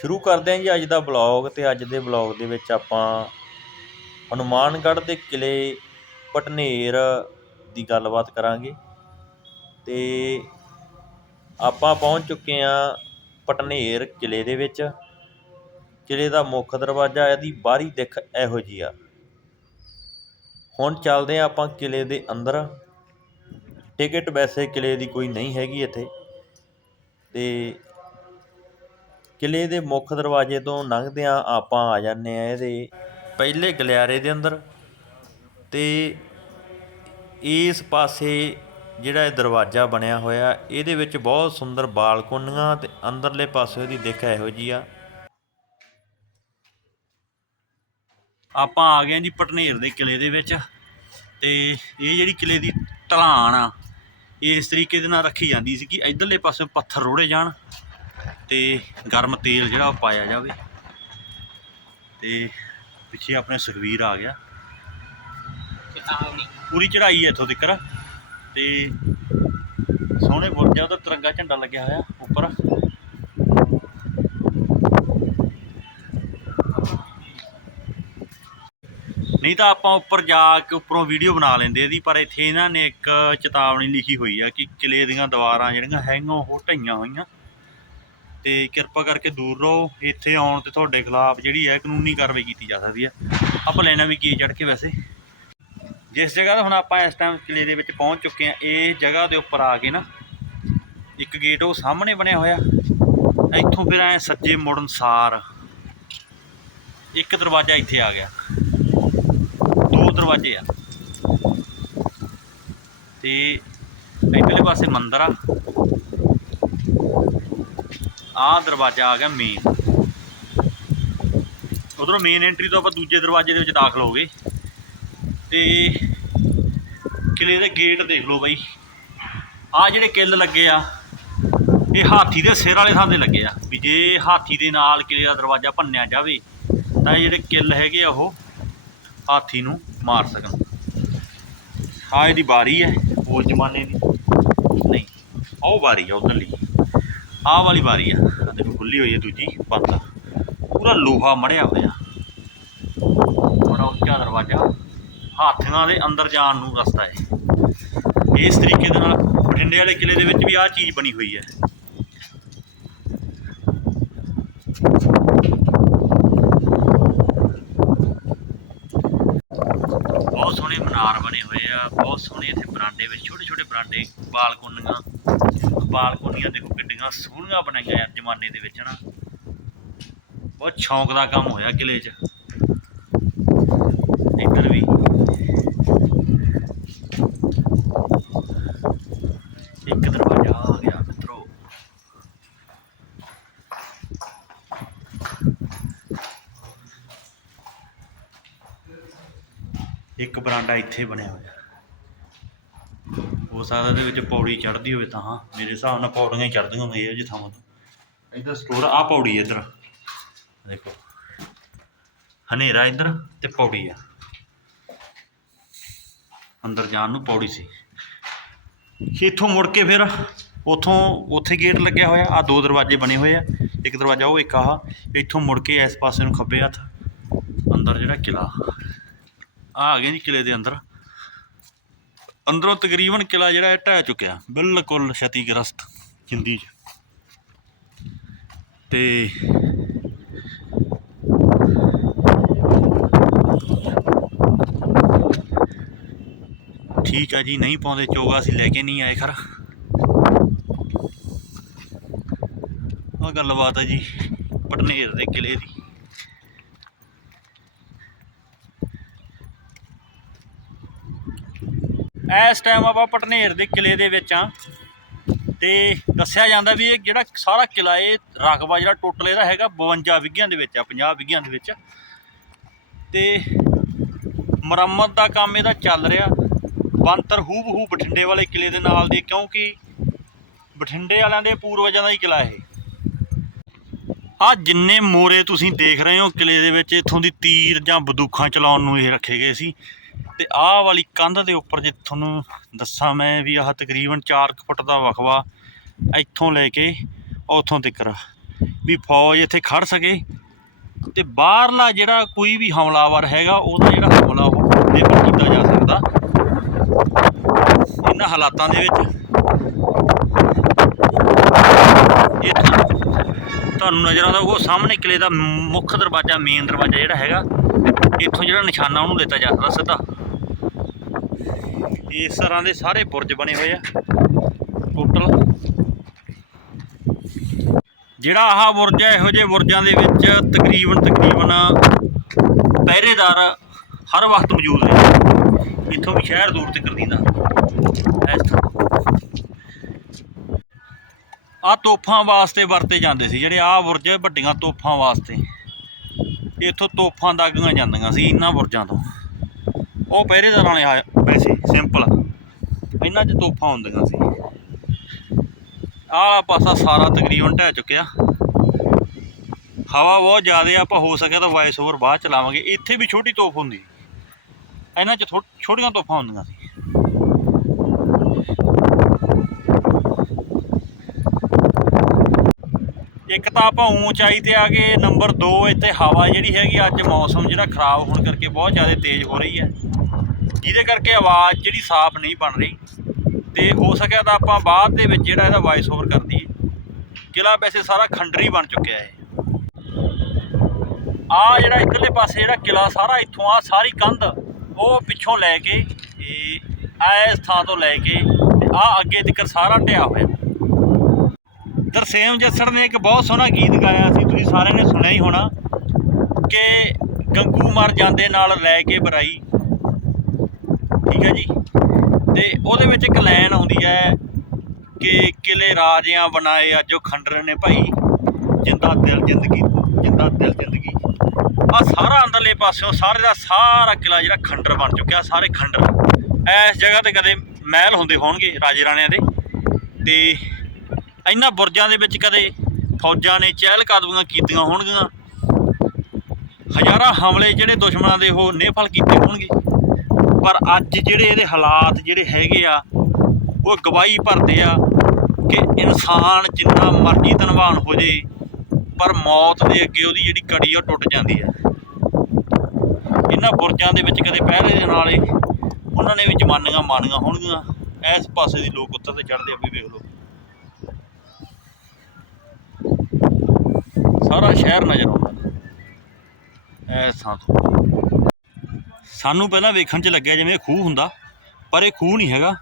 ਸ਼ੁਰੂ ਕਰਦੇ ਹਾਂ ਜੀ ਅੱਜ ਦਾ ਬਲੌਗ ਤੇ ਅੱਜ ਦੇ ਬਲੌਗ ਦੇ ਵਿੱਚ ਆਪਾਂ ਹਨੂਮਾਨਗੜ੍ਹ ਦੇ ਕਿਲੇ ਪਟਨੇਰ ਦੀ ਗੱਲਬਾਤ ਕਰਾਂਗੇ ਤੇ ਆਪਾਂ ਪਹੁੰਚ ਚੁੱਕੇ ਹਾਂ ਪਟਨੇਰ ਕਿਲੇ ਦੇ ਵਿੱਚ। ਕਿਲੇ ਦਾ ਮੁੱਖ ਦਰਵਾਜ਼ਾ ਇਹਦੀ ਬਾਹਰੀ ਦਿੱਖ ਇਹੋ ਜੀ ਆ। ਹੁਣ ਚੱਲਦੇ ਹਾਂ ਆਪਾਂ ਕਿਲੇ ਦੇ ਅੰਦਰ। ਟਿਕਟ ਵੈਸੇ ਕਿਲੇ ਦੀ ਕੋਈ ਨਹੀਂ ਹੈਗੀ ਇੱਥੇ। ਤੇ ਕਿਲੇ ਦੇ ਮੁੱਖ ਦਰਵਾਜ਼ੇ ਤੋਂ ਲੰਘਦਿਆਂ ਆਪਾਂ ਆ ਜਾਂਦੇ ਆ ਇਹਦੇ ਪਹਿਲੇ ਗਲਿਆਰੇ ਦੇ ਅੰਦਰ ਤੇ ਇਸ ਪਾਸੇ ਜਿਹੜਾ ਇਹ ਦਰਵਾਜ਼ਾ ਬਣਿਆ ਹੋਇਆ, ਇਹਦੇ ਵਿੱਚ ਬਹੁਤ ਸੁੰਦਰ ਬਾਲਕੋਨੀਆਂ ਤੇ ਅੰਦਰਲੇ ਪਾਸੇ ਉਹਦੀ ਦਿੱਖ ਇਹੋ ਜੀ ਆ। ਆਪਾਂ ਆ ਗਏ ਹਾਂ ਜੀ ਪਟਨੇਰ ਦੇ ਕਿਲੇ ਦੇ ਵਿੱਚ ਤੇ ਇਹ ਜਿਹੜੀ ਕਿਲੇ ਦੀ ਢਲਾਣ ਆ ਇਸ ਤਰੀਕੇ ਦੇ ਨਾਲ ਰੱਖੀ ਜਾਂਦੀ ਸੀ ਕਿ ਇਧਰਲੇ ਪਾਸੇ ਪੱਥਰ ਰੋੜੇ ਜਾਣ ਤੇ ਗਰਮ ਤੇਲ ਜਿਹੜਾ ਉਹ ਪਾਇਆ ਜਾਵੇ। ਤੇ ਪਿੱਛੇ ਆਪਣੇ ਸੁਖਵੀਰ ਆ ਗਿਆ। ਪੂਰੀ ਚੜ੍ਹਾਈ ਹੈ ਇੱਥੋਂ ਤੱਕ। ਤੇ ਸੋਹਣੇ ਬੁਰਜਾਂ ਉਹਦਾ ਤਿਰੰਗਾ ਝੰਡਾ ਲੱਗਿਆ ਹੋਇਆ ਉੱਪਰ। ਨਹੀਂ ਤਾਂ ਆਪਾਂ ਉੱਪਰ ਜਾ ਕੇ ਉੱਪਰੋਂ ਵੀਡੀਓ ਬਣਾ ਲੈਂਦੇ ਇਹਦੀ ਪਰ ਇੱਥੇ ਇਹਨਾਂ ਨੇ ਇੱਕ ਚੇਤਾਵਨੀ ਲਿਖੀ ਹੋਈ ਆ ਕਿ ਕਿਲੇ ਦੀਆਂ ਦੀਵਾਰਾਂ ਜਿਹੜੀਆਂ ਹੈਗੀਆਂ ਉਹ ਢਈਆਂ ਹੋਈਆਂ। ਤੇ ਕਿਰਪਾ ਕਰਕੇ ਦੂਰ ਰਹੋ, ਇੱਥੇ ਆਉਣ ਤੇ ਤੁਹਾਡੇ ਖਿਲਾਫ ਜਿਹੜੀ ਹੈ ਕਾਨੂੰਨੀ ਕਾਰਵਾਈ ਕੀਤੀ ਜਾ ਸਕਦੀ ਹੈ। ਆਪਾਂ ਲੈਣਾ ਵੀ ਕੀ ਚੜ ਕੇ ਵੈਸੇ? ਜਿਸ ਜਗ੍ਹਾ ਤੇ ਹੁਣ ਆਪਾਂ ਇਸ ਟਾਈਮ ਕਿਲੇ ਦੇ ਵਿੱਚ ਪਹੁੰਚ ਚੁੱਕੇ ਹਾਂ, ਇਹ ਜਗ੍ਹਾ ਦੇ ਉੱਪਰ ਆ ਕੇ ਨਾ ਇੱਕ ਗੇਟ ਉਹ ਸਾਹਮਣੇ ਬਣਿਆ ਹੋਇਆ। ਇੱਥੋਂ ਫਿਰ ਐ ਸੱਜੇ ਮੁੜਨ ਸਾਰ। ਇੱਕ ਦਰਵਾਜ਼ਾ ਇੱਥੇ ਆ ਗਿਆ। ਦੋ ਦਰਵਾਜ਼ੇ ਆ। ਤੇ ਇੱਧਰਲੇ ਪਾਸੇ ਮੰਦਰ ਆ। ਆਹ ਦਰਵਾਜ਼ਾ ਆ ਗਿਆ ਮੇਨ ਉਧਰੋਂ ਮੇਨ ਐਂਟਰੀ ਤੋਂ ਆਪਾਂ ਦੂਜੇ ਦਰਵਾਜ਼ੇ ਦੇ ਵਿੱਚ ਦਾਖਲ ਹੋ ਗਏ। ਤੇ ਕਿਲੇ ਦੇ ਗੇਟ ਦੇਖ ਲਓ ਬਾਈ। ਆ ਜਿਹੜੇ ਕਿੱਲ ਲੱਗੇ ਆ, ਇਹ ਹਾਥੀ ਦੇ ਸਿਰ ਵਾਲੇ ਥਾਂ ਤੇ ਲੱਗੇ ਆ। ਵੀ ਜੇ ਹਾਥੀ ਦੇ ਨਾਲ ਕਿਲੇ ਦਾ ਦਰਵਾਜ਼ਾ ਭੰਨਿਆ ਜਾਵੇ, ਤਾਂ ਇਹ ਜਿਹੜੇ ਕਿੱਲ ਹੈਗੇ ਆ ਉਹ ਹਾਥੀ ਨੂੰ ਮਾਰ ਸਕਣ। ਆ ਇਹਦੀ ਬਾਰੀ ਹੈ ਉਸ ਜ਼ਮਾਨੇ ਦੀ। ਨਹੀਂ, ਉਹ ਬਾਰੀ ਆ ਉਧਰ ਲਈ ਆਹ ਵਾਲੀ ਵਾਰੀ ਆ। ਆਹ ਦੇਖੋ ਖੁੱਲੀ ਹੋਈ ਹੈ ਦੂਜੀ, ਬੰਦ। ਪੂਰਾ ਲੋਹਾ ਮੜਿਆ ਹੋਇਆ। ਬੜਾ ਉੱਚਾ ਦਰਵਾਜ਼ਾ। ਹਾਥੀਆਂ ਦੇ ਅੰਦਰ ਜਾਣ ਨੂੰ ਰਸਤਾ ਹੈ। ਇਸ ਤਰੀਕੇ ਦੇ ਨਾਲ ਬਠਿੰਡੇ ਵਾਲੇ ਕਿਲੇ ਦੇ ਵਿੱਚ ਵੀ ਆਹ ਚੀਜ਼ ਬਣੀ ਹੋਈ ਹੈ ਬਹੁਤ ਸੋਹਣੇ ਮਨਾਰ ਬਣੇ ਹੋਏ ਆ, ਬਹੁਤ ਸੋਹਣੇ ਇੱਥੇ ਬਰਾਂਡੇ ਵਿੱਚ ਛੋਟੇ ਛੋਟੇ ਬਰਾਂਡੇ, ਬਾਲਕੋਨੀਆਂ। ਬਾਲਕੋਨੀਆਂ ਦੇਖੋ ਕਿੱਡੀਆਂ ਸੋਹਣੀਆਂ ਬਣਾਈਆਂ ਯਾਰ ਜ਼ਮਾਨੇ ਦੇ ਵਿੱਚ ਨਾ ਬਹੁਤ ਸ਼ੌਂਕ ਦਾ ਕੰਮ ਹੋਇਆ ਕਿਲੇ 'ਚ ਇੱਧਰ ਵੀ ਇੱਕ ਦਰਵਾਜ਼ਾ ਆ ਗਿਆ ਮਿੱਤਰੋ ਇੱਕ ਬਰਾਂਡਾ ਇੱਥੇ ਬਣਿਆ ਹੋਇਆ। ਹੋ ਸਕਦਾ ਇਹਦੇ ਵਿੱਚ ਪੌੜੀ ਚੜ੍ਹਦੀ ਹੋਵੇ ਤਾਂ ਹਾਂ, ਮੇਰੇ ਹਿਸਾਬ ਨਾਲ ਪੌੜੀਆਂ ਹੀ ਚੜ੍ਹਦੀਆਂ ਹੋਣਗੀਆਂ ਜੀ ਥਾਵਾਂ ਤੋਂ। ਇੱਧਰ ਸਟੋਰ ਆ ਪੌੜੀ ਹੈ ਇੱਧਰ। ਦੇਖੋ, ਹਨੇਰਾ ਇੱਧਰ ਤੇ ਪੌੜੀ ਆ। ਅੰਦਰ ਜਾਣ ਨੂੰ ਪੌੜੀ ਸੀ। ਇੱਥੋਂ ਮੁੜ ਕੇ ਫਿਰ ਉਥੋਂ, ਉੱਥੇ ਗੇਟ ਲੱਗਿਆ ਹੋਇਆ ਆ ਦੋ ਦਰਵਾਜ਼ੇ ਬਣੇ ਹੋਏ ਆ। ਇੱਕ ਦਰਵਾਜ਼ਾ ਉਹ, ਇੱਕ ਆਹ। ਇੱਥੋਂ ਮੁੜ ਕੇ ਇਸ ਪਾਸੇ ਨੂੰ ਖੱਬੇ ਹੱਥ। ਅੰਦਰ ਜਿਹੜਾ ਕਿਲਾ। ਆ ਆ ਗਏ ਜੀ ਕਿਲੇ ਦੇ ਅੰਦਰ। ਅੰਦਰੋਂ ਤਕਰੀਬਨ ਕਿਲਾ ਜਿਹੜਾ ਹੈ ਢਹਿ ਚੁੱਕਿਆ, ਬਿਲਕੁਲ ਛਤੀਗ੍ਰਸਤ ਹਿੰਦੀ ਚ। ਤੇ ਠੀਕ ਆ ਜੀ, ਨਹੀਂ ਪਾਉਂਦੇ ਚੋਗਾ, ਅਸੀਂ ਲੈ ਕੇ ਨਹੀਂ ਆਏ ਖਰ। ਆ ਗੱਲਬਾਤ ਆ ਜੀ, ਪਟਨੇਰ ਦੇ ਕਿਲੇ ਦੀ। ਇਸ ਟਾਈਮ ਆਪਾਂ ਪਟਨੇਰ ਦੇ ਕਿਲੇ ਦੇ ਵਿੱਚ ਆ ਤੇ ਦੱਸਿਆ ਜਾਂਦਾ ਵੀ ਇਹ ਜਿਹੜਾ ਸਾਰਾ ਕਿਲਾ, ਇਹ ਰਕਬਾ ਜਿਹੜਾ ਟੋਟਲ ਇਹਦਾ ਹੈਗਾ 52 ਵਿਗਿਆਂ ਦੇ ਵਿੱਚ ਆ 50 ਵਿਗਿਆਂ ਦੇ ਵਿੱਚ। ਤੇ ਮੁਰੰਮਤ ਦਾ ਕੰਮ ਇਹਦਾ ਚੱਲ ਰਿਹਾ। ਬੰਤਰ ਹੂ ਬਹੂ ਬਠਿੰਡੇ ਵਾਲੇ ਕਿਲੇ ਦੇ ਨਾਲ ਦੇ, ਕਿਉਂਕਿ ਬਠਿੰਡੇ ਵਾਲਿਆਂ ਦੇ ਪੂਰਵਜਾਂ ਦਾ ਹੀ ਕਿਲਾ ਇਹ। ਆ ਜਿੰਨੇ ਮੋਰੇ ਤੁਸੀਂ ਦੇਖ ਰਹੇ ਹੋ ਕਿਲੇ ਦੇ ਵਿੱਚ, ਇੱਥੋਂ ਦੀ ਤੀਰ ਜਾਂ ਬੰਦੂਕਾਂ ਚਲਾਉਣ ਨੂੰ ਇਹ ਰੱਖੇ ਗਏ ਸੀ। ਤੇ ਆਹ ਵਾਲੀ ਕੰਧ ਦੇ ਉੱਪਰ ਜੇ ਤੁਹਾਨੂੰ ਦੱਸਾਂ ਮੈਂ ਵੀ ਆਹ ਤਕਰੀਬਨ 4 ਫੁੱਟ ਦਾ ਵਖਵਾ ਇੱਥੋਂ ਲੈ ਕੇ ਉੱਥੋਂ ਤੱਕ ਵੀ ਫੌਜ ਇੱਥੇ ਖੜ ਸਕੇ ਤੇ ਬਾਹਰਲਾ ਜਿਹੜਾ ਕੋਈ ਵੀ ਹਮਲਾਵਰ ਹੈਗਾ, ਉਹਦਾ ਜਿਹੜਾ ਹਮਲਾ ਉਹ ਨਿਫਲ ਕੀਤਾ ਜਾ ਸਕਦਾ। ਇਹਨਾਂ ਹਾਲਾਤਾਂ ਦੇ ਵਿੱਚ ਇਹ ਤੁਹਾਨੂੰ ਨਜ਼ਰ ਆਉਂਦਾ ਉਹ ਸਾਹਮਣੇ ਕਿਲੇ ਦਾ ਮੁੱਖ ਦਰਵਾਜ਼ਾ ਮੇਨ ਦਰਵਾਜ਼ਾ ਜਿਹੜਾ ਹੈਗਾ, ਇੱਥੋਂ ਜਿਹੜਾ ਨਿਸ਼ਾਨਾ ਉਹਨੂੰ ਲਿੱਤਾ ਜਾ ਸਕਦਾ ਸਿੱਧਾ। ਇਸ ਤਰ੍ਹਾਂ ਦੇ ਸਾਰੇ ਬੁਰਜ ਬਣੇ ਹੋਏ ਆ। ਟੋਟਲ ਜਿਹੜਾ ਆਹ ਬੁਰਜ ਹੈ ਇਹੋ ਜਿਹੇ ਬੁਰਜਾਂ ਦੇ ਵਿੱਚ ਤਕਰੀਬਨ ਤਕਰੀਬਨ ਪਹਿਰੇਦਾਰ ਹਰ ਵਕਤ ਮੌਜੂਦ ਨੇ। ਇੱਥੋਂ ਵੀ ਸ਼ਹਿਰ ਦੂਰ ਤੱਕ ਦਿੰਦਾ। ਇਸ ਆ ਤੋਫਾਂ ਵਾਸਤੇ ਵਰਤੇ ਜਾਂਦੇ ਸੀ, ਜਿਹੜੇ ਆ ਬੁਰਜ ਵੱਡੀਆਂ ਤੋਫਾਂ ਵਾਸਤੇ। ਇੱਥੋਂ ਤੋਫਾਂ ਦਾਗੀਆਂ ਜਾਂਦੀਆਂ ਸੀ ਇਹਨਾਂ ਬੁਰਜਾਂ ਤੋਂ। ਉਹ ਪਹਿਰੇਦਾਰਾਂ ਨੇ ਆ ਵੈਸੇ ਸਿੰਪਲ ਇਹਨਾਂ 'ਚ ਤੋਫਾਂ ਹੁੰਦੀਆਂ ਸੀ। ਆਹ ਪਾਸਾ ਸਾਰਾ ਤਕਰੀਬਨ ਢਹਿ ਚੁੱਕਿਆ। ਹਵਾ ਬਹੁਤ ਜ਼ਿਆਦਾ ਆਪਾਂ ਹੋ ਸਕਿਆ ਤਾਂ ਵਾਇਸ ਓਵਰ ਬਾਅਦ ਚਲਾਵਾਂਗੇ ਇੱਥੇ ਵੀ ਛੋਟੀ ਤੋਪ ਹੁੰਦੀ। ਇਹਨਾਂ 'ਚ ਥੋ- ਛੋਟੀਆਂ ਤੋਪਾਂ ਹੁੰਦੀਆਂ ਸੀ। ਇੱਕ ਤਾਂ ਆਪਾਂ ਉਚਾਈ ਤੇ ਆ ਗਏ। ਨੰਬਰ 2 ਇੱਥੇ ਹਵਾ ਜਿਹੜੀ ਹੈਗੀ, ਅੱਜ ਮੌਸਮ ਜਿਹੜਾ ਖਰਾਬ ਹੋਣ ਕਰਕੇ ਬਹੁਤ ਜ਼ਿਆਦਾ ਤੇਜ਼ ਹੋ ਰਹੀ ਹੈ। ਜਿਹਦੇ ਕਰਕੇ ਆਵਾਜ਼ ਜਿਹੜੀ ਸਾਫ਼ ਨਹੀਂ ਬਣ ਰਹੀ ਤੇ ਹੋ ਸਕਿਆ ਤਾਂ ਆਪਾਂ ਬਾਅਦ ਦੇ ਵਿੱਚ ਜਿਹੜਾ ਇਹਦਾ ਵਾਇਸ ਓਵਰ ਕਰ ਦਈਏ। ਕਿਲਾ ਵੈਸੇ ਸਾਰਾ ਖੰਡਰੀ ਬਣ ਚੁੱਕਿਆ ਹੈ। ਆ ਜਿਹੜਾ ਇੱਧਰਲੇ ਪਾਸੇ ਜਿਹੜਾ ਕਿਲਾ ਸਾਰਾ ਇੱਥੋਂ ਆ, ਸਾਰੀ ਕੰਧ ਉਹ ਪਿੱਛੋਂ ਲੈ ਕੇ ਇਹ ਇਸ ਥਾਂ ਤੋਂ ਲੈ ਕੇ, ਤੇ ਆ ਅੱਗੇ ਤੱਕ ਸਾਰਾ ਢਿਆ ਹੋਇਆ। ਤਰਸੇਮ ਜੱਸੜ ਨੇ ਇੱਕ ਬਹੁਤ ਸੋਹਣਾ ਗੀਤ ਗਾਇਆ ਸੀ, ਤੁਸੀਂ ਸਾਰਿਆਂ ਨੇ ਸੁਣਿਆ ਹੀ ਹੋਣਾ, ਕਿ ਗੰਗੂ ਮਰ ਜਾਂਦੇ ਨਾਲ ਲੈ ਕੇ ਬਰਾਈ ਠੀਕ ਹੈ ਜੀ। ਤੇ ਉਹਦੇ ਵਿੱਚ ਇੱਕ ਲਾਈਨ ਆਉਂਦੀ ਹੈ ਕਿ ਕਿਲੇ ਰਾਜਿਆਂ ਬਣਾਏ ਅੱਜ ਉਹ ਖੰਡਰ ਨੇ ਭਾਈ, ਜਿੰਦਾ ਦਿਲ ਜ਼ਿੰਦਗੀ ਜਿੰਦਾ ਦਿਲ ਜ਼ਿੰਦਗੀ। ਆ ਸਾਰਾ ਅੰਦਰਲੇ ਪਾਸਿਓਂ ਸਾਰੇ ਦਾ ਸਾਰਾ ਕਿਲਾ ਜਿਹੜਾ ਖੰਡਰ ਬਣ ਚੁੱਕਿਆ, ਸਾਰੇ ਖੰਡਰ। ਇਸ ਜਗ੍ਹਾ ਤੇ ਕਦੇ ਮਹਿਲ ਹੁੰਦੇ ਹੋਣਗੇ ਰਾਜੇ ਰਾਣਿਆਂ ਦੇ। ਤੇ ਇਹਨਾਂ ਬੁਰਜਾਂ ਦੇ ਵਿੱਚ ਕਦੇ ਫੌਜਾਂ ਨੇ ਚਹਿਲ ਕਦਮੀਆਂ ਕੀਤੀਆਂ ਹੋਣਗੀਆਂ। ਹਜ਼ਾਰਾਂ ਹਮਲੇ ਜਿਹੜੇ ਦੁਸ਼ਮਣਾਂ ਦੇ ਉਹ ਨੇਫਲ ਕੀਤੇ ਹੋਣਗੇ। ਪਰ ਅੱਜ ਜਿਹੜੇ ਇਹਦੇ ਹਾਲਾਤ ਜਿਹੜੇ ਹੈਗੇ ਆ, ਉਹ ਗਵਾਹੀ ਭਰਦੇ ਆ ਕਿ ਇਨਸਾਨ ਜਿੰਨਾ ਮਰਜ਼ੀ ਧਨਵਾਨ ਹੋ ਜੇ, ਪਰ ਮੌਤ ਦੇ ਅੱਗੇ ਉਹਦੀ ਜਿਹੜੀ ਕੜੀ ਆ, ਉਹ ਟੁੱਟ ਜਾਂਦੀ ਹੈ ਇਹਨਾਂ ਬੁਰਜਾਂ ਦੇ ਵਿੱਚ ਕਦੇ ਪਹਿਰੇ ਦੇ ਨਾਲੇ ਉਹਨਾਂ ਨੇ ਵੀ ਜਮਾਨੀਆਂ ਮਾਨੀਆਂ ਹੋਣਗੀਆਂ। ਇਸ ਪਾਸੇ ਦੀ ਲੋਕ ਉੱਤਰ ਤੇ ਚੜ੍ਹਦੇ ਆ, ਵੀ ਵੇਖ ਲਓ। ਸਾਰਾ ਸ਼ਹਿਰ ਨਜ਼ਰ ਆਉਂਦਾ। ਇਸ ਥਾਂ ਤੋਂ। ਸਾਨੂੰ ਪਹਿਲਾਂ ਵੇਖਣ 'ਚ ਲੱਗਿਆ ਜਿਵੇਂ ਖੂਹ ਹੁੰਦਾ, ਪਰ ਇਹ ਖੂਹ ਨਹੀਂ ਹੈਗਾ।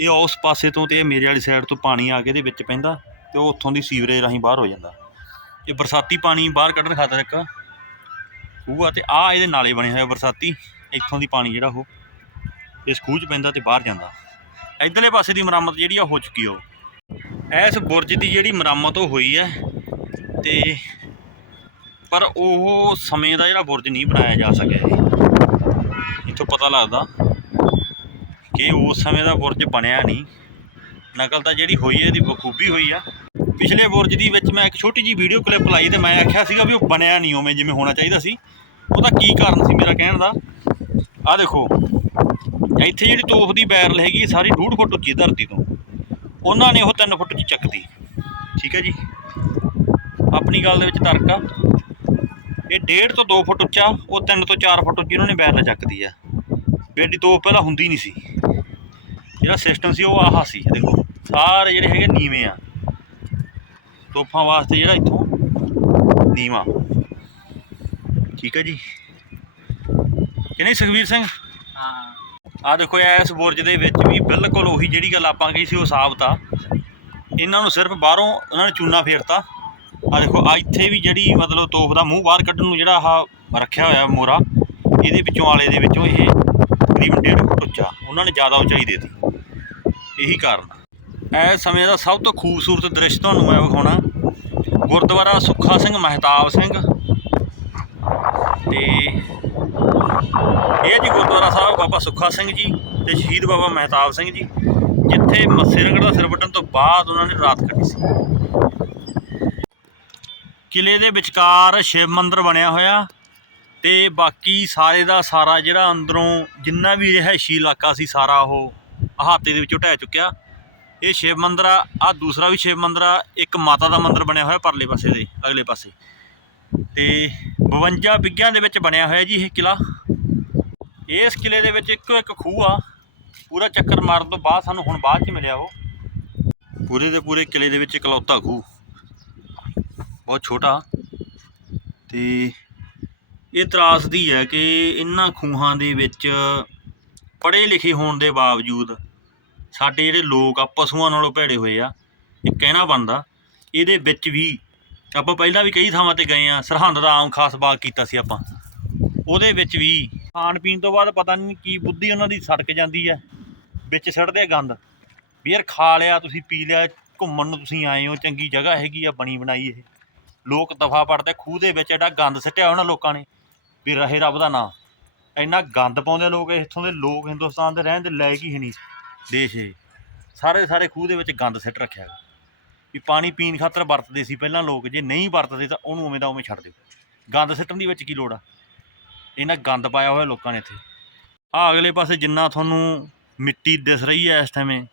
ਇਹ ਉਸ ਪਾਸੇ ਤੋਂ ਤੇ ਇਹ ਮੇਰੇ ਵਾਲੀ ਸਾਈਡ ਤੋਂ ਪਾਣੀ ਆ ਕੇ ਇਹਦੇ ਵਿੱਚ ਪੈਂਦਾ ਤੇ ਉਹ ਉੱਥੋਂ ਦੀ ਸੀਵਰੇਜ ਰਾਹੀਂ ਬਾਹਰ ਹੋ ਜਾਂਦਾ। ਇਹ ਬਰਸਾਤੀ ਪਾਣੀ ਬਾਹਰ ਕੱਢਣ ਖਾਤਰ ਇੱਕ ਖੂਹ ਆ ਤੇ ਆ ਇਹਦੇ ਨਾਲੇ ਬਣੇ ਹੋਏ ਬਰਸਾਤੀ, ਇੱਥੋਂ ਦੀ ਪਾਣੀ ਜਿਹੜਾ ਉਹ ਇਸ ਖੂਹ 'ਚ ਪੈਂਦਾ ਤੇ ਬਾਹਰ ਜਾਂਦਾ। ਇਧਰਲੇ ਪਾਸੇ ਦੀ ਮੁਰੰਮਤ ਜਿਹੜੀ ਆ ਹੋ ਚੁੱਕੀ ਆ ਉਹ। ਇਸ ਬੁਰਜ ਦੀ ਜਿਹੜੀ ਮੁਰੰਮਤ ਉਹ ਹੋਈ ਹੈ ਤੇ ਪਰ ਉਹ ਸਮੇਂ ਦਾ ਜਿਹੜਾ ਬੁਰਜ ਨਹੀਂ ਬਣਾਇਆ ਜਾ ਸਕਿਆ ਇਹ ਪਤਾ ਲੱਗਦਾ ਕਿ ਉਸ ਸਮੇਂ ਦਾ ਬੁਰਜ ਬਣਿਆ ਨਹੀਂ। ਨਕਲ ਤਾਂ ਜਿਹੜੀ ਹੋਈ ਹੈ, ਇਹਦੀ ਬਖੂਬੀ ਹੋਈ ਆ। ਪਿਛਲੇ ਬੁਰਜ ਦੀ ਵਿੱਚ ਮੈਂ ਇੱਕ ਛੋਟੀ ਜੀ ਵੀਡੀਓ ਕਲਿੱਪ ਲਾਈ ਤੇ ਮੈਂ ਆਖਿਆ ਸੀਗਾ ਵੀ ਉਹ ਬਣਿਆ ਨਹੀਂ ਉਵੇਂ ਜਿਵੇਂ ਹੋਣਾ ਚਾਹੀਦਾ ਸੀ। ਉਹਦਾ ਕੀ ਕਾਰਨ ਸੀ ਮੇਰਾ ਕਹਿਣ ਦਾ? ਆਹ ਦੇਖੋ, ਇੱਥੇ ਜਿਹੜੀ ਤੋਪ ਦੀ ਬੈਰਲ ਹੈਗੀ ਸਾਰੀ ਡੂਢ ਫੁੱਟ ਉੱਚੀ ਧਰਤੀ ਤੋਂ। ਉਹਨਾਂ ਨੇ ਉਹ 3 ਫੁੱਟ 'ਚ ਚੱਕਦੀ ਠੀਕ ਹੈ ਜੀ? ਆਪਣੀ ਗੱਲ ਦੇ ਵਿੱਚ ਤਰਕ ਆ। ਇਹ 1.5 ਤੋਂ 2 ਫੁੱਟ ਉੱਚਾ, ਉਹ 3 ਤੋਂ 4 ਫੁੱਟ ਉੱਚੀ, ਉਹਨਾਂ ਨੇ ਬੈਰਲ ਚੱਕਦੀ ਆ। ਬੇਡੀ ਤੋਪ ਪਹਿਲਾਂ ਹੁੰਦੀ ਨਹੀਂ ਸੀ। ਜਿਹੜਾ ਸਿਸਟਮ ਸੀ ਉਹ ਆਹ ਸੀ ਦੇਖੋ। ਸਾਰੇ ਜਿਹੜੇ ਹੈਗੇ ਨੀਵੇਂ ਆ। ਤੋਪਾਂ ਵਾਸਤੇ ਜਿਹੜਾ ਇੱਥੋਂ ਨੀਵਾਂ। ਠੀਕ ਹੈ ਜੀ? ਕਿ ਨਹੀਂ ਸੁਖਵੀਰ ਸਿੰਘ? ਹਾਂ। ਆ ਦੇਖੋ ਇਸ ਬੁਰਜ ਦੇ ਵਿੱਚ ਵੀ ਬਿਲਕੁਲ ਉਹੀ ਜਿਹੜੀ ਗੱਲ ਆਪਾਂ ਕਹੀ ਸੀ ਉਹ ਸਾਬਤ ਆ। ਇਹਨਾਂ ਨੂੰ ਸਿਰਫ ਬਾਹਰੋਂ ਉਹਨਾਂ ਨੇ ਚੂਨਾ ਫੇਰਤਾ। ਆ ਦੇਖੋ ਆ ਇੱਥੇ ਵੀ ਜਿਹੜੀ ਮਤਲਬ ਤੋਪ ਦਾ ਮੂੰਹ ਬਾਹਰ ਕੱਢਣ ਨੂੰ ਜਿਹੜਾ ਆਹ ਰੱਖਿਆ ਹੋਇਆ ਮੋਰਾ ਇਹਦੇ ਵਿੱਚੋਂ ਆਲੇ ਦੇ ਵਿੱਚੋਂ ਇਹ ਤਕਰੀਬਨ ਡੇਢ ਫੁੱਟ ਉੱਚਾ, ਉਹਨਾਂ ਨੇ ਜ਼ਿਆਦਾ ਉਚਾਈ ਦੇਤੀ। ਇਹੀ ਕਾਰਨ ਇਸ ਸਮੇਂ ਦਾ ਸਭ ਤੋਂ ਖੂਬਸੂਰਤ ਦ੍ਰਿਸ਼ ਤੁਹਾਨੂੰ ਮੈਂ ਵਿਖਾਉਣਾ। ਗੁਰਦੁਆਰਾ ਸੁੱਖਾ ਸਿੰਘ ਮਹਿਤਾਬ ਸਿੰਘ। ਤੇ ਇਹ ਜੀ ਗੁਰਦੁਆਰਾ ਸਾਹਿਬ ਬਾਬਾ ਸੁੱਖਾ ਸਿੰਘ ਜੀ ਤੇ ਸ਼ਹੀਦ ਬਾਬਾ ਮਹਿਤਾਬ ਸਿੰਘ ਜੀ, ਜਿੱਥੇ ਮੱਸੇ ਰੰਗੜ ਦਾ ਸਿਰ ਵੱਢਣ ਤੋਂ ਬਾਅਦ ਉਹਨਾਂ ਨੇ ਰਾਤ ਕੱਟੀ ਸੀ। ਕਿਲੇ ਦੇ ਵਿਚਕਾਰ ਸ਼ਿਵ ਮੰਦਿਰ ਬਣਿਆ ਹੋਇਆ। ਤੇ ਬਾਕੀ ਸਾਰੇ ਦਾ ਸਾਰਾ ਜਿਹੜਾ ਅੰਦਰੋਂ ਜਿੰਨਾ ਵੀ ਰਿਹਾਇਸ਼ੀ ਇਲਾਕਾ ਸੀ ਸਾਰਾ ਉਹ ਅਹਾਤੇ ਦੇ ਵਿੱਚੋਂ ਢਹਿ ਚੁੱਕਿਆ। ਇਹ ਸ਼ਿਵ ਮੰਦਿਰ ਆ ਆ ਦੂਸਰਾ ਵੀ ਸ਼ਿਵ ਮੰਦਿਰ ਆ, ਇੱਕ ਮਾਤਾ ਦਾ ਮੰਦਿਰ ਬਣਿਆ ਹੋਇਆ ਪਰਲੇ ਪਾਸੇ ਦੇ, ਅਗਲੇ ਪਾਸੇ। ਤੇ 52 ਬਿੱਗਿਆਂ ਦੇ ਵਿੱਚ ਬਣਿਆ ਹੋਇਆ ਜੀ ਇਹ ਕਿਲਾ ਇਸ ਕਿਲੇ ਦੇ ਵਿੱਚ ਇੱਕੋ ਇੱਕ ਖੂਹ ਆ, ਪੂਰਾ ਚੱਕਰ ਮਾਰਨ ਤੋਂ ਬਾਅਦ ਸਾਨੂੰ ਹੁਣ ਬਾਅਦ ਚ ਮਿਲਿਆ ਉਹ। ਪੂਰੇ ਦੇ ਪੂਰੇ ਕਿਲੇ ਦੇ ਵਿੱਚ ਇਕਲੌਤਾ ਖੂਹ। ਬਹੁਤ ਛੋਟਾ। ਤੇ ਇਹ ਤਰਾਸਦੀ ਹੈ ਕਿ ਇਹਨਾਂ ਖੂਹਾਂ ਦੇ ਵਿੱਚ ਪੜ੍ਹੇ ਲਿਖੇ ਹੋਣ ਦੇ ਬਾਵਜੂਦ ਸਾਡੇ ਜਿਹੜੇ ਲੋਕ ਆ, ਪਸ਼ੂਆਂ ਨਾਲੋਂ ਭੈੜੇ ਹੋਏ ਆ, ਇਹ ਕਹਿਣਾ ਬਣਦਾ, ਇਹਦੇ ਵਿੱਚ ਵੀ ਆਪਾਂ ਪਹਿਲਾਂ ਵੀ ਕਈ ਥਾਵਾਂ ਤੇ ਗਏ ਆ, ਸਰਹੰਦ ਦਾ ਆਮ ਖਾਸ ਬਾਗ ਕੀਤਾ ਸੀ ਆਪਾਂ। ਉਹਦੇ ਵਿੱਚ ਵੀ ਖਾਣ ਪੀਣ ਤੋਂ ਬਾਅਦ ਪਤਾ ਨਹੀਂ ਕੀ ਬੁੱਧੀ ਉਹਨਾਂ ਦੀ ਸੜਕ ਜਾਂਦੀ ਹੈ, ਵਿੱਚ ਸਿੱਟਦੇ ਗੰਦ। ਵੀ ਯਾਰ ਖਾ ਲਿਆ, ਤੁਸੀਂ ਪੀ ਲਿਆ, ਘੁੰਮਣ ਨੂੰ ਤੁਸੀਂ ਆਏ ਹੋ, ਚੰਗੀ ਜਗ੍ਹਾ ਹੈਗੀ ਆ, ਬਣੀ ਬਣਾਈ ਇਹ। ਲੋਕ ਦਫਾ ਪੜਦੇ, ਖੂਹ ਦੇ ਵਿੱਚ ਐਡਾ ਗੰਦ ਸਿੱਟਿਆ ਉਹਨਾਂ ਲੋਕਾਂ ਨੇ ਵੀ ਰਹੇ ਰੱਬ ਦਾ ਨਾਂ ਇੰਨਾ ਗੰਦ ਪਾਉਂਦੇ ਲੋਕ, ਇੱਥੋਂ ਦੇ ਲੋਕ ਹਿੰਦੁਸਤਾਨ ਦੇ ਰਹਿਣ ਦੇ ਲਾਇਕ ਹੀ ਨਹੀਂ। ਦੇਸ਼ ਇਹ, ਸਾਰੇ ਸਾਰੇ ਖੂਹ ਦੇ ਵਿੱਚ ਗੰਦ ਸਿੱਟ ਰੱਖਿਆ ਗਾ। ਵੀ ਪਾਣੀ ਪੀਣ ਖਾਤਰ ਵਰਤਦੇ ਸੀ ਪਹਿਲਾਂ ਲੋਕ, ਜੇ ਨਹੀਂ ਵਰਤਦੇ ਤਾਂ ਉਹਨੂੰ ਉਵੇਂ ਦਾ ਉਵੇਂ ਛੱਡ ਦਿਓ। ਗੰਦ ਸਿੱਟਣ ਦੀ ਵਿੱਚ ਕੀ ਲੋੜ ਆ? ਇਹਨਾਂ ਗੰਦ ਪਾਇਆ ਹੋਇਆ ਲੋਕਾਂ ਨੇ ਇੱਥੇ। ਆ ਅਗਲੇ ਪਾਸੇ ਜਿੰਨਾ ਤੁਹਾਨੂੰ ਮਿੱਟੀ ਦਿਸ ਰਹੀ ਹੈ ਇਸ ਸਮੇਂ,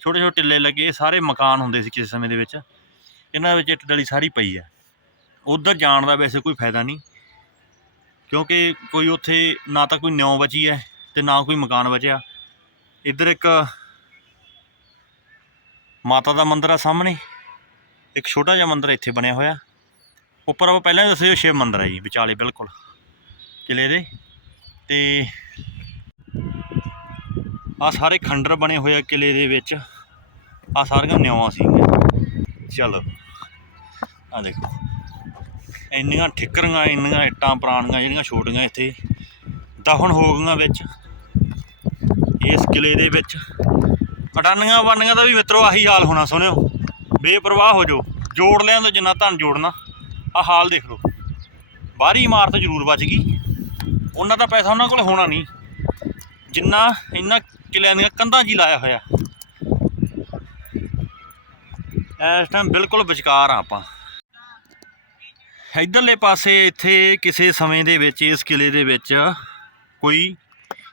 ਛੋਟੇ ਛੋਟੇ ਟਿੱਲੇ ਲੱਗੇ, ਇਹ ਸਾਰੇ ਮਕਾਨ ਹੁੰਦੇ ਸੀ ਕਿਸੇ ਸਮੇਂ ਦੇ ਵਿੱਚ। ਇਹਨਾਂ ਵਿੱਚ ਇੱਟ ਡਲੀ ਸਾਰੀ ਪਈ ਹੈ। ਉਧਰ ਜਾਣ ਦਾ ਵੈਸੇ ਕੋਈ ਫਾਇਦਾ ਨਹੀਂ। ਕਿਉਂਕਿ ਕੋਈ ਉੱਥੇ ਨਾ ਤਾਂ ਕੋਈ ਨਿਉ ਬਚੀ ਹੈ ਤੇ ਨਾ ਕੋਈ ਮਕਾਨ ਬਚਿਆ ਇੱਧਰ ਇੱਕ ਮਾਤਾ ਦਾ ਮੰਦਿਰ ਆ ਸਾਹਮਣੇ। ਇੱਕ ਛੋਟਾ ਜਿਹਾ ਮੰਦਿਰ ਇੱਥੇ ਬਣਿਆ ਹੋਇਆ। ਉੱਪਰ ਆਪਾਂ ਪਹਿਲਾਂ ਹੀ ਦੱਸਿਆ ਸ਼ਿਵ ਮੰਦਿਰ ਹੈ ਜੀ, ਵਿਚਾਲੇ ਬਿਲਕੁਲ। ਕਿਲੇ ਦੇ। ਤੇ ਆ ਸਾਰੇ ਖੰਡਰ ਬਣੇ ਹੋਏ ਆ ਕਿਲੇ ਦੇ ਵਿੱਚ। ਆ ਸਾਰੀਆਂ ਨਿਉਆਂ ਸੀ ਚਲੋ। ਆ ਦੇਖੋ। ਇੰਨੀਆਂ ਠਿੱਕਰੀਆਂ, ਇੰਨੀਆਂ ਇੱਟਾਂ ਪੁਰਾਣੀਆਂ ਜਿਹੜੀਆਂ ਛੋਟੀਆਂ ਇੱਥੇ, ਦਫਨ ਹੋ ਗਈਆਂ ਵਿੱਚ। ਇਸ ਕਿਲੇ ਦੇ ਵਿੱਚ। ਅਡਾਨੀਆਂ ਬਾਨੀਆਂ ਦਾ ਵੀ ਮਿੱਤਰੋ ਆਹੀ ਹਾਲ ਹੋਣਾ, ਸੁਣਿਓ। ਬੇਪਰਵਾਹ ਹੋ ਜਾਓ। ਜੋੜ ਲਿਆਂ ਤਾਂ ਜਿੰਨਾ ਧਨ ਜੋੜਨਾ। ਆ ਹਾਲ ਦੇਖ ਲਓ। ਬਾਹਰੀ ਇਮਾਰਤ ਜ਼ਰੂਰ ਬਚ ਗਈ। ਉਹਨਾਂ ਦਾ ਪੈਸਾ ਉਹਨਾਂ ਕੋਲ ਹੋਣਾ ਨਹੀਂ। ਜਿੰਨਾ ਇਹਨਾਂ ਕਿਲਿਆਂ ਦੀਆਂ ਕੰਧਾਂ 'ਚ ਹੀ ਲਾਇਆ ਹੋਇਆ। ਇਸ ਟਾਈਮ ਬਿਲਕੁਲ ਵਿਚਕਾਰ ਆ ਆਪਾਂ। ਇਧਰਲੇ ਪਾਸੇ ਇੱਥੇ ਕਿਸੇ ਸਮੇਂ ਦੇ ਵਿੱਚ, ਇਸ ਕਿਲੇ ਦੇ ਵਿੱਚ ਕੋਈ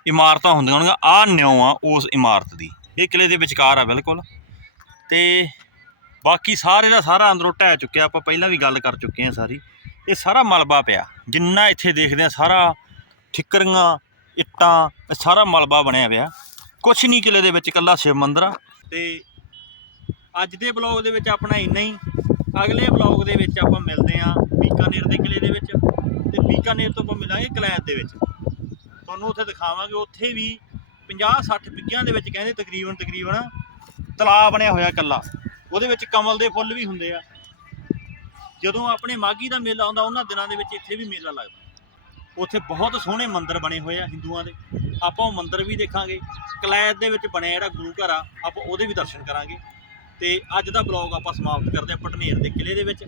ਇਮਾਰਤਾਂ ਹੁੰਦੀਆਂ ਹੋਣਗੀਆਂ। ਆ ਨਿਉ ਆ ਉਸ ਇਮਾਰਤ ਦੀ। ਇਹ ਕਿਲੇ ਦੇ ਵਿਚਕਾਰ ਆ ਬਿਲਕੁਲ। ਤੇ ਬਾਕੀ ਸਾਰੇ ਦਾ ਸਾਰਾ ਅੰਦਰੋਂ ਢਹਿ ਚੁੱਕਿਆ। ਆਪਾਂ ਪਹਿਲਾਂ ਵੀ ਗੱਲ ਕਰ ਚੁੱਕੇ ਹਾਂ ਸਾਰੀ। ਇਹ ਸਾਰਾ ਮਲਬਾ ਪਿਆ। ਜਿੰਨਾ ਇੱਥੇ ਦੇਖਦੇ ਆ ਸਾਰਾ ਠਿੱਕਰੀਆਂ, ਇੱਟਾਂ, ਇਹ ਸਾਰਾ ਮਲਬਾ ਬਣਿਆ ਪਿਆ। ਕੁਛ ਨਹੀਂ ਕਿਲੇ ਦੇ ਵਿੱਚ, ਇਕੱਲਾ ਸ਼ਿਵ ਮੰਦਿਰ ਆ। ਤੇ ਅੱਜ ਦੇ ਬਲੌਗ ਦੇ ਵਿੱਚ ਆਪਣਾ ਇੰਨਾ ਹੀ। ਅਗਲੇ ਬਲੌਗ ਦੇ ਵਿੱਚ ਆਪਾਂ ਮਿਲਦੇ ਆਂ ਬੀਕਾਨੇਰ ਦੇ ਕਿਲੇ ਦੇ ਵਿੱਚ ਤੇ ਬੀਕਾਨੇਰ ਤੋਂ ਆਪਾਂ ਮਿਲਾਂਗੇ ਕਲੈਦ ਦੇ ਵਿੱਚ। ਤੁਹਾਨੂੰ ਉੱਥੇ ਦਿਖਾਵਾਂਗੇ, ਉੱਥੇ ਵੀ 50 60 ਬਿੱਗਿਆਂ ਦੇ ਵਿੱਚ ਕਹਿੰਦੇ ਤਕਰੀਬਨ ਤਕਰੀਬਨ ਤਲਾਅ ਬਣਿਆ ਹੋਇਆ ਇਕੱਲਾ। ਉਹਦੇ ਵਿੱਚ ਕਮਲ ਦੇ ਫੁੱਲ ਵੀ ਹੁੰਦੇ ਆ। ਜਦੋਂ ਆਪਣੇ ਮਾਗੀ ਦਾ ਮੇਲਾ ਆਉਂਦਾ, ਉਹਨਾਂ ਦਿਨਾਂ ਦੇ ਵਿੱਚ ਇੱਥੇ ਵੀ ਮੇਲਾ ਲੱਗਦਾ। ਉੱਥੇ ਬਹੁਤ ਸੋਹਣੇ ਮੰਦਿਰ ਬਣੇ ਹੋਏ ਆ ਹਿੰਦੂਆਂ ਦੇ। ਆਪਾਂ ਉਹ ਮੰਦਿਰ ਵੀ ਦੇਖਾਂਗੇ। ਕਲੈਦ ਦੇ ਵਿੱਚ ਬਣਿਆ ਜਿਹੜਾ ਗੁਰੂ ਘਰ ਆ, ਆਪਾਂ ਉਹਦੇ ਵੀ ਦਰਸ਼ਨ ਕਰਾਂਗੇ। ਤੇ ਅੱਜ ਦਾ ਬਲੌਗ ਆਪਾਂ ਸਮਾਪਤ ਕਰਦੇ ਆ ਪਟਨੇਰ ਦੇ ਕਿਲੇ ਦੇ ਵਿੱਚ।